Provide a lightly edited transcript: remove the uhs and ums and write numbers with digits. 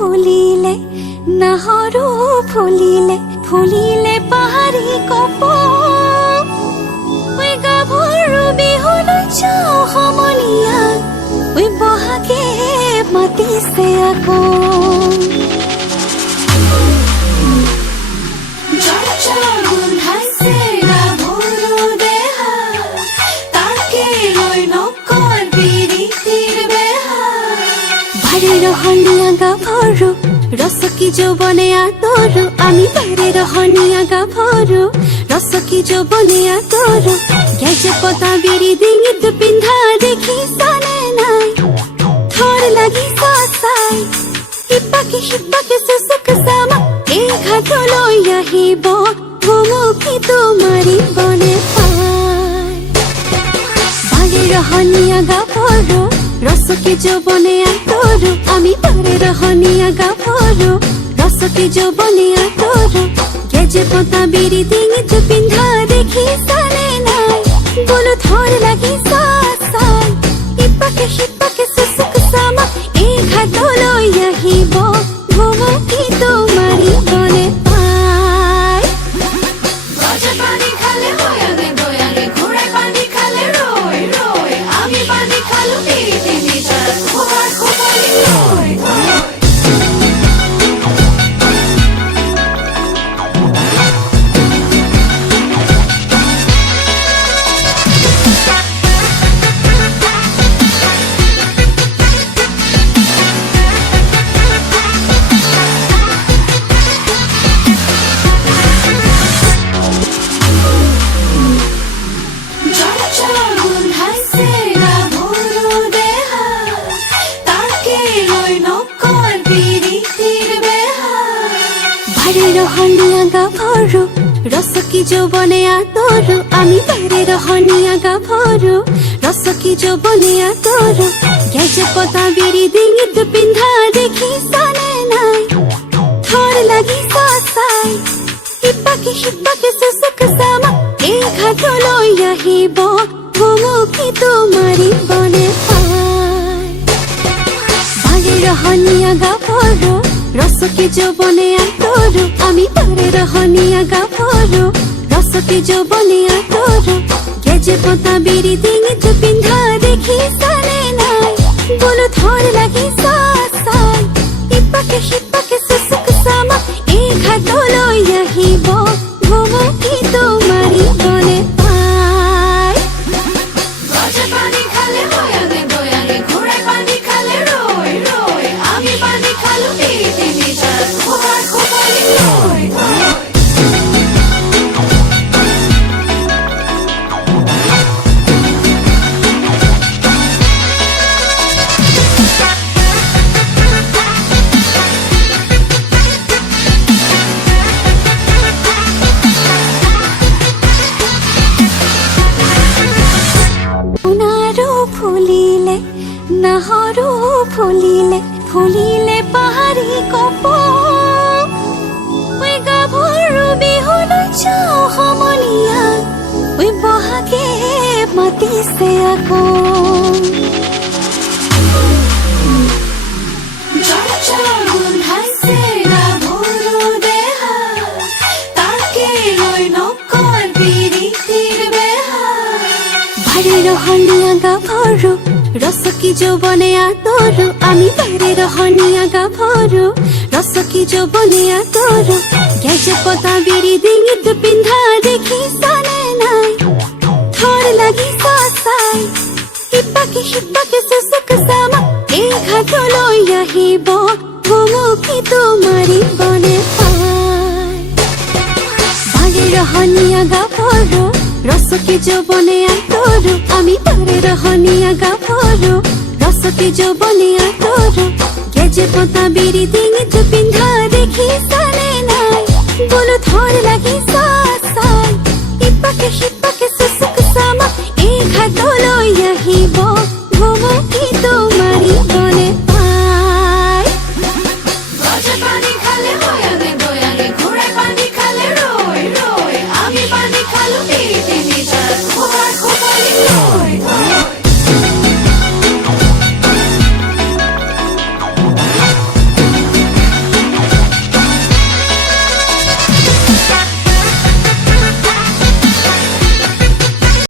ফুলিলে নাহৰু ফুলিলে ফুলিলে পাহাৰী কপ ঐ গাভৰু বিহুলৈ যাওঁ সমনীয়া ঐ বহাগে মাতিছে আকৌ রহনীয়া গাভৰু ৰসকি যৌবনে আতৰু আমি তাৰে ৰহনীয়া গাভৰু ৰসকি যৌবনে আতৰু গেজে পতা বিৰি ডিঙিত পিন্ধা দেখিছানে নাই থৰ লাগি চাই সিপাকে চুচুক চামা এই ঘাটলৈ আহিব ভুমুকি তোমাৰি বনে পাই ভাগে ৰহনীয়া গাভৰু রসকি যৌবনে আতৰু আমি তাৰে রহনীয়া গাভৰু রসকি যৌবনে আতৰু গেজে পতা বিৰি ডিঙিত পিন্ধা দেখিছানে নাই বোলো থৰ লাগি চাই সিপাকে চুচুক চামা এই ঘাটলৈ আহিব ভুমুকি তোমাৰি বনে পাই গজা পানী খালে হয়াগে ঘোড়াই পানী খালে ৰৈ আমি পানী খালো রহনীয়া গাভৰু রসকি যৌবনে আতৰু আমি তাৰে রহনীয়া গাভৰু রসকি যৌবনে আতৰু গেজে পতা বিৰি ডিঙিত পিন্ধা দেখিছানে নাই থৰ লাগি চাই সিপাকে চুচুক চামা এই ঘাটলৈ আহিব ভুমুকি তোমাৰি বনে পাই ভাগে ৰহনীয়া গাভৰু রসকি যৌবনে আতৰু আমি তাৰে রহনীয়া গাভৰু রসকি যৌবনে আতৰু গেজে পতা বিৰি ডিঙিত পিন্ধা দেখিছানে নাই বোলো থৰ লাগি চাই সিপাকে চুচুক চামা এই ঘাটলৈ আহিব ভুমুকি তোমাৰি বনে পাই গজা পানী খালে হয়াগে ঘোড়াই পানী খালে ৰৈ আমি পানী খালো ফুলিলে নাহৰু ফুলিলে ফুলিলে পাহাৰী কপ ঐ গাভৰু বিহুলৈ যাওঁ সমনীয়া ঐ বহাগে মাতিছে আকৌ রহনীয়া গাভৰু রসকি যৌবনে আতৰু আমি তাৰে রহনীয়া গাভৰু রসকি যৌবনে আতৰু গেজে পতা বিৰি ডিঙিত পিন্ধা দেখিছানে নাই থৰ লাগি চাই সিপাকে চুচুক চামা এই ঘাটলৈ আহিব ভুমুকি তোমাৰি বনে পাই ভাগে রহনীয়া গাভৰু রসকি যৌবনে আতৰু আমি তাৰে রহনীয়া গাভৰু রসকি যৌবনে আতৰু গেজে পতা বিৰি ডিঙিত পিন্ধা দেখিছানে